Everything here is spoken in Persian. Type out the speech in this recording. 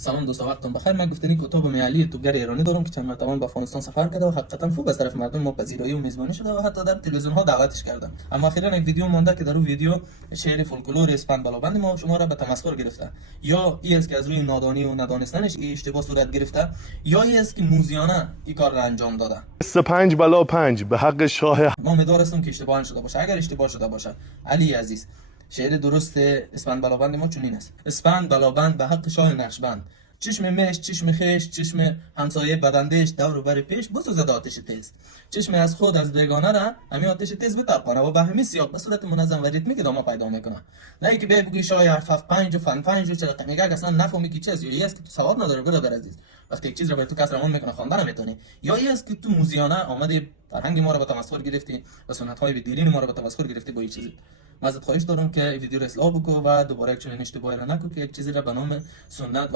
سلام دوستا، وقتتون بخیر. من گفتنی کتاب معلی توگر ایرانی دارم که چند مرتبه به افغانستان سفر کرده و حقیقتا خوب از طرف مردم ما پذیرایی و میزبانی شده و حتی در تلویزیون ها دعوتش کردن. اما اخیرا یک ویدیو مونده که در اون ویدیو شعر فولکلور اسپند بلابند ما شما را به تمسخر گرفته. یا این است که از روی نادانی و ندانستنش این اشتباه صورت گرفته، یا این است که موزیانه این کار را انجام داده. قصه 5 بلا 5 به حق شاه. ما امیدوار هستم که اشتباه شده باشه. اگر اشتباه شده باشه علی عزیز، شعر درست اسپند بلابند ما چنین است: اسپند بلابند به حق شاه نقشبند، چشم مشت چشم خیش چشم همسایه بدندش، دور و بر پیش بسوزد آتش تیز، چشم از خود از بیگانه را همین آتش تیز بتابانه و به همین سیاق به صورت منظم و ریتمیک ادامه پیدا میکنه. نه اینکه بگی شاه حرف 5 و فن 5 چرا میگه اصلا نفهمی که چه است، یا این است که تو سواد نداره برادر عزیز. وقتی یک چیز را به تو کس روان میکنه خواندن نمیتونی، یا این است که تو موزیانه آمدی فرهنگ ما رو به تمسخر گرفتی و سنت های دیرین ما رو به تمسخر گرفتی با این چیزی. من ازت خواهش دارم که ویدیو رو اصلاح بکو و دوباره یک چنین اشتباهی را نکن که یک چیزی را به نام سنت